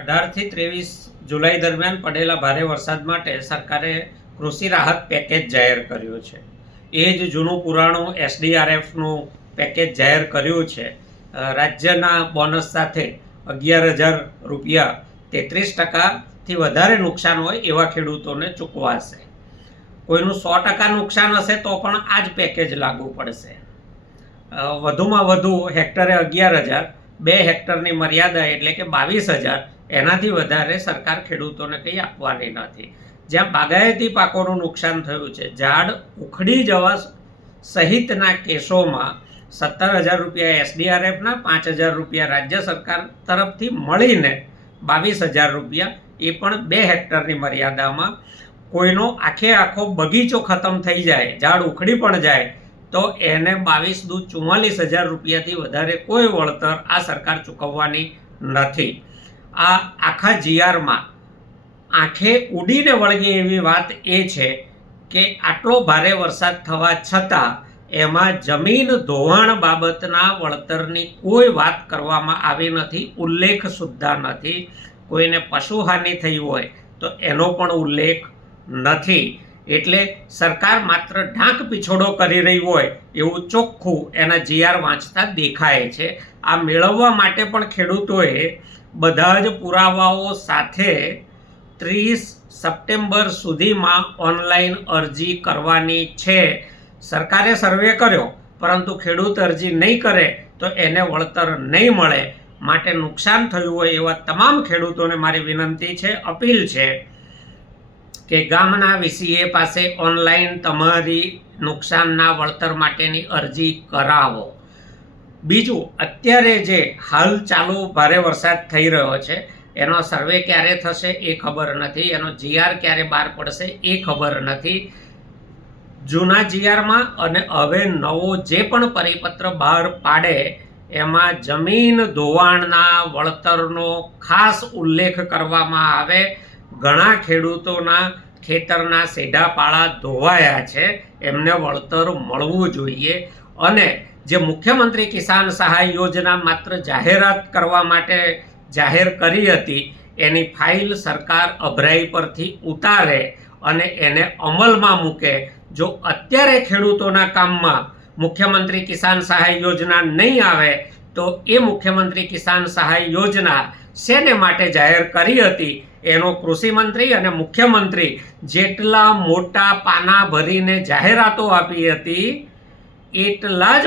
અઢારથી ત્રેવીસ જુલાઈ દરમિયાન પડેલા ભારે વરસાદ માટે સરકારે કૃષિ રાહત પેકેજ જાહેર કર્યું છે. એ જ જૂનું પુરાણું એસડીઆરએફનું પેકેજ જાહેર કર્યું છે. રાજ્યના બોનસ સાથે અગિયાર હજાર રૂપિયા તેત્રીસ ટકાથી વધારે નુકસાન હોય એવા ખેડૂતોને ચૂકવાશે. કોઈનું સો ટકા નુકસાન હશે તો પણ આ જ પેકેજ લાગુ પડશે. વધુમાં વધુ હેક્ટરે અગિયાર હજાર, બે હેક્ટરની મર્યાદા એટલે કે બાવીસ હજાર એનાથી વધારે સરકાર ખેડૂતોને કંઈ આપવાની નથી. જ્યાં બાગાયતી પાકોનું નુકસાન થયું છે, ઝાડ ઉખડી જવા સહિતના કેસોમાં સત્તર હજાર રૂપિયા એસડીઆરએફના, પાંચ હજાર રૂપિયા રાજ્ય સરકાર તરફથી મળીને બાવીસ હજાર રૂપિયા એ પણ બે હેક્ટરની મર્યાદામાં. કોઈનો આખે આખો બગીચો ખતમ થઈ જાય, ઝાડ ઉખડી પણ જાય, તો એને બાવીસ દુ ચુમ્માલીસ હજાર રૂપિયાથી વધારે કોઈ વળતર આ સરકાર ચૂકવવાની નથી. આ આખા જીઆરમાં આંખે ઉડીને વળગે એવી વાત એ છે કે આટલો ભારે વરસાદ થવા છતાં એમાં જમીન ધોવાણ બાબતના વળતરની કોઈ વાત કરવામાં આવી નથી, ઉલ્લેખ સુદ્ધા નથી. કોઈને પશુહાનિ થઈ હોય તો એનો પણ ઉલ્લેખ નથી. એટલે સરકાર માત્ર ઢાંક પીછોડો કરી રહી હોય એવું ચોખ્ખું એના જીઆર વાંચતા દેખાય છે. આ મેળવવા માટે પણ ખેડૂતોએ બધા જ પુરાવાઓ સાથે ત્રીસ સપ્ટેમ્બર સુધીમાં ઓનલાઈન અરજી કરવાની છે. સરકારે સર્વે કર્યો, પરંતુ ખેડૂત અરજી નહીં કરે તો એને વળતર નહીં મળે. માટે નુકસાન થયું હોય એવા તમામ ખેડૂતોને મારી વિનંતી છે, અપીલ છે. કે ગામના વીસીએ પાસે ઓનલાઈન તમારી નુકસાનના વળતર માટેની અરજી કરાવો. બીજું, અત્યારે જે હાલ ચાલુ ભારે વરસાદ થઈ રહ્યો છે, એનો સર્વે ક્યારે થશે એ ખબર નથી, એનો જીઆર ક્યારે બહાર પડશે એ ખબર નથી. જૂના જીઆરમાં અને હવે નવો જે પણ પરિપત્ર બહાર પાડે, એમાં જમીન ધોવાણના વળતરનો ખાસ ઉલ્લેખ કરવામાં આવે. ઘણા ખેડૂતોના ખેતરના સેઢા ધોવાયા છે. એમને વળતર મળવું જોઈએ. અને જે મુખ્યમંત્રી કિસાન સહાય યોજના માત્ર જાહેરાત કરવા માટે જાહેર કરી હતી, એની ફાઇલ સરકાર અભરાઈ પરથી ઉતારે અને એને અમલમાં મૂકે. જો અત્યારે ખેડૂતોના કામમાં મુખ્યમંત્રી કિસાન સહાય યોજના નહીં આવે તો એ મુખ્યમંત્રી કિસાન સહાય યોજના શેને માટે જાહેર કરી હતી? એનો કૃષિ મંત્રી અને મુખ્યમંત્રી જેટલા મોટા પાના ભરીને જાહેરાતો આપી હતી, એટલા જ